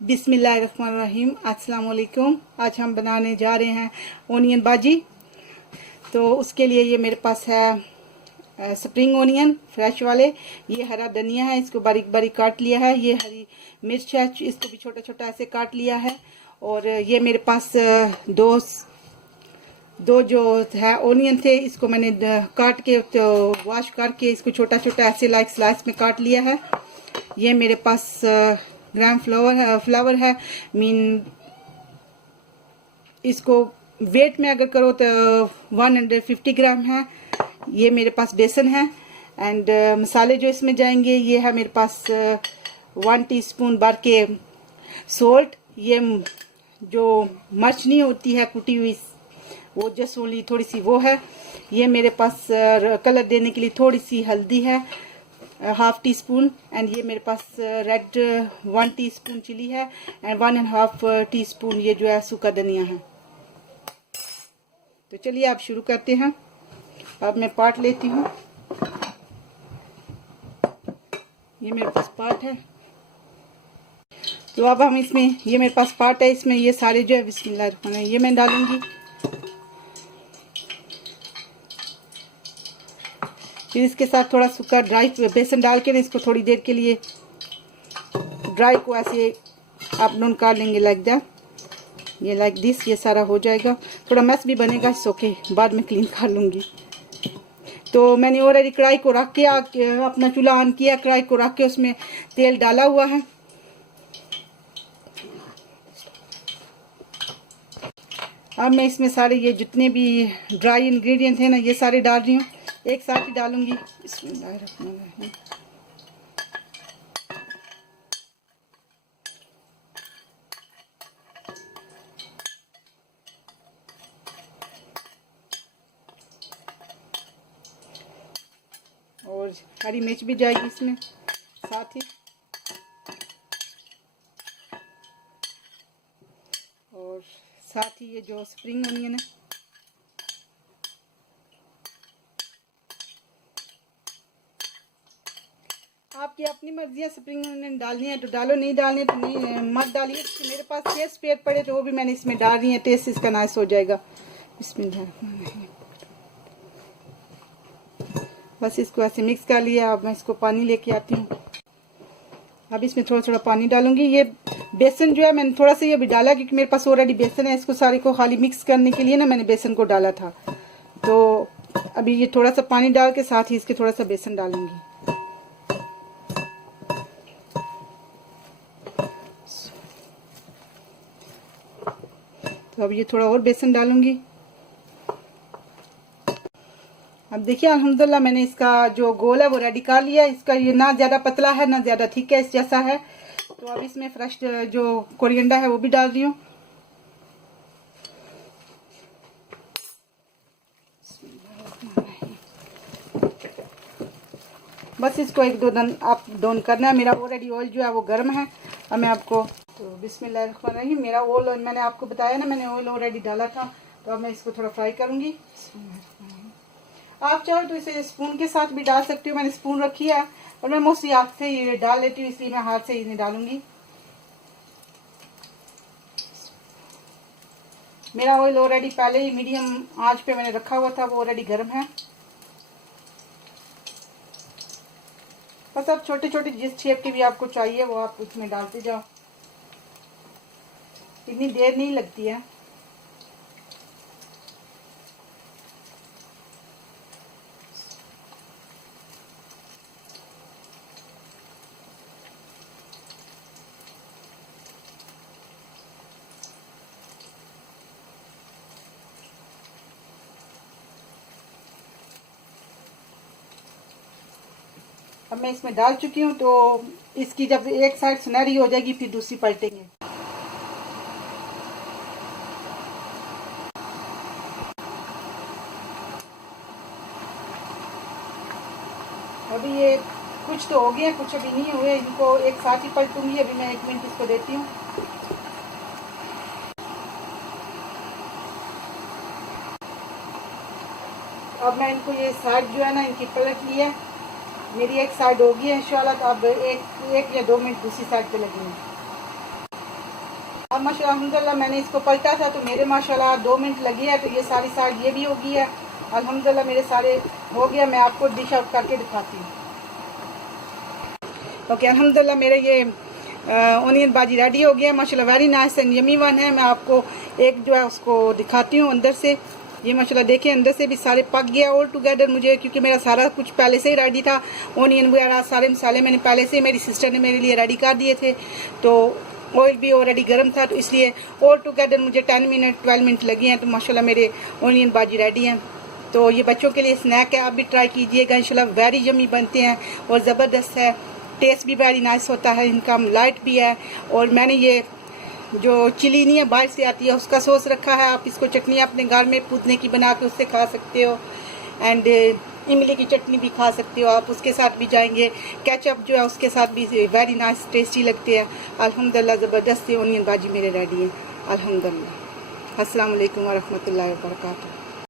बिस्मिल्लाहिर्रहमानिर्रहीम। अस्सलाम वालेकुम। आज हम बनाने जा रहे हैं ओनियन भाजी। तो उसके लिए ये मेरे पास है स्प्रिंग ओनियन फ्रेश वाले। ये हरा धनिया है, इसको बारीक बारीक काट लिया है। ये हरी मिर्च है, इसको भी छोटा छोटा ऐसे काट लिया है। और ये मेरे पास दो जो है ओनियन थे, इसको मैंने काट के तो वॉश करके इसको छोटा छोटा ऐसे लाइक स्लाइस में काट लिया है। ये मेरे पास ग्राम फ्लावर है मीन इसको वेट में अगर करो तो 150 ग्राम है। ये मेरे पास बेसन है। एंड मसाले जो इसमें जाएंगे, ये है मेरे पास 1 टीस्पून भर के सोल्ट। ये जो मिर्च नहीं होती है कुटी हुई, वो जस्ट ओनली थोड़ी सी वो है। ये मेरे पास कलर देने के लिए थोड़ी सी हल्दी है, 1/2 टीस्पून। एंड ये मेरे पास रेड 1 टीस्पून चिली है। एंड 1.5 टीस्पून ये जो है सूखा धनिया है। तो चलिए आप शुरू करते हैं। अब मैं पाट लेती हूँ। ये मेरे पास पाट है। तो अब हम इसमें, ये मेरे पास पाट है, इसमें ये सारे जो है बिस्मिल्लाह ये मैं डालूंगी। फिर इसके साथ थोड़ा सूखा ड्राई बेसन डाल के ना इसको थोड़ी देर के लिए ड्राई को ऐसे आप डाउन कर लेंगे लाइक दैट। ये लाइक दिस, ये सारा हो जाएगा। थोड़ा मैस भी बनेगा, ओके, बाद में क्लीन कर लूँगी। तो मैंने ऑलरेडी कढ़ाई को रख के अपना चूल्हा ऑन किया, कढ़ाई को रख के उसमें तेल डाला हुआ है। अब मैं इसमें सारे ये जितने भी ड्राई इंग्रेडिएंट हैं ना, ये सारे डाल रही हूँ, एक साथ ही डालूंगी। बिस्मिल्लाहिर्रहमानिर्रहीम। और हरी मिर्च भी जाएगी इसमें साथ ही। और साथ ही ये जो स्प्रिंग ओनियन है, आपकी अपनी मर्जी है। स्प्रिंग ओनियन डालनी है तो डालो, नहीं डालनी तो नहीं मत डालिए। मेरे पास टेस्ट पेड़ पड़े तो वो भी मैंने इसमें डाल रही है, टेस्ट इसका नाइस हो जाएगा। बिस्मिल्लाह। बस इसको ऐसे मिक्स कर लिया। अब मैं इसको पानी लेके आती हूँ। अब इसमें थोड़ा थोड़ा पानी डालूंगी। ये बेसन जो है मैंने थोड़ा सा ये भी डाला क्योंकि मेरे पास ऑलरेडी बेसन है। इसको सारे को खाली मिक्स करने के लिए ना मैंने बेसन को डाला था। तो अभी ये थोड़ा सा पानी डाल के साथ ही इसके थोड़ा सा बेसन डालूंगी। तो अब ये थोड़ा और बेसन डालूंगी। अब देखिए अल्हम्दुलिल्लाह मैंने इसका जो गोल है वो रेडी कर लिया। इसका ये ना ज़्यादा पतला है ना ज़्यादा ठीक है, इस जैसा है। तो अब इसमें फ्रेश जो कोरिएंडर है वो भी डाल रही हूँ। बस इसको 1-2 दिन आप डाउन करना है। मेरा ऑलरेडी ऑयल जो है वो गर्म है। अब मैं आपको, तो बिस्मिल्लाहिर्रहमानिर्रहीम, मेरा ऑयल मैंने आपको बताया ना, मैंने ऑयल ऑलरेडी डाला था। तो अब मैं इसको थोड़ा फ्राई करूँगी। आप चाहो तो इसे स्पून के साथ भी डाल सकते हो। मैंने स्पून रखी है और मैं मोस्टली हाथ से ही डाल लेती हूँ, इसलिए मैं हाथ से ही नहीं डालूंगी। मेरा ऑयल ऑलरेडी पहले ही मीडियम आंच पे मैंने रखा हुआ था, वो ऑलरेडी गर्म है। बस अब छोटे छोटे जिस शेप के भी आपको चाहिए वो आप उसमें डालते जाओ, इतनी देर नहीं लगती है। अब मैं इसमें डाल चुकी हूँ। तो इसकी जब एक साइड सुनहरी हो जाएगी फिर दूसरी पलटेंगे। अभी ये कुछ तो हो गया, कुछ अभी नहीं हुए। इनको एक साथ ही पलटूंगी। अभी मैं 1 मिनट इसको देती हूँ। अब मैं इनको ये साइड जो है ना इनकी पलट ली है। मेरी एक साइड होगी इंशाल्लाह। तो अब एक या 2 मिनट दूसरी साइड पे लगेंगे। और माशाल्लाह अल्हम्दुलिल्लाह मैंने इसको पलटा था तो मेरे माशाल्लाह 2 मिनट लगे हैं, तो ये सारी साइड ये भी हो गई है। अल्हम्दुलिल्लाह मेरे सारे हो गया। मैं आपको डिश आउट करके दिखाती हूँ। ओके, अल्हम्दुलिल्लाह मेरे ये ऑनियन भाजी रेडी हो गया माशाल्लाह, very nice and yummy one है। मैं आपको एक जो है उसको दिखाती हूँ अंदर से। ये माशाल्लाह देखिए अंदर से भी सारे पक गया ऑल टुगेदर मुझे, क्योंकि मेरा सारा कुछ पहले से ही रेडी था। ऑनियन वगैरह सारे मसाले मैंने पहले से मेरी सिस्टर ने मेरे लिए रेडी कर दिए थे, तो ऑयल भी ऑलरेडी गर्म था, तो इसलिए ऑल टुगेदर मुझे 10 मिनट 12 मिनट लगे हैं। तो माशाल्लाह मेरे ऑनियन भाजी रेडी हैं। तो ये बच्चों के लिए स्नैक है, आप भी ट्राई कीजिएगा इंशाल्लाह, वेरी यमी बनते हैं और ज़बरदस्त है। टेस्ट भी वेरी नाइस होता है इनका, लाइट भी है। और मैंने ये जो चिली नहीं है बाहर से आती है उसका सॉस रखा है, आप इसको चटनी अपने घर में पुदीने की बना के उससे खा सकते हो। एंड इमली की चटनी भी खा सकते हो आप, उसके साथ भी जाएंगे। केचप जो है उसके साथ भी वेरी नाइस टेस्टी लगते हैं। अल्हम्दुलिल्लाह ज़बरदस्त ऑनियन भाजी मेरे रेडी है अल्हम्दुलिल्लाह। अस्सलाम वालेकुम व रहमतुल्लाहि व बरकातहू।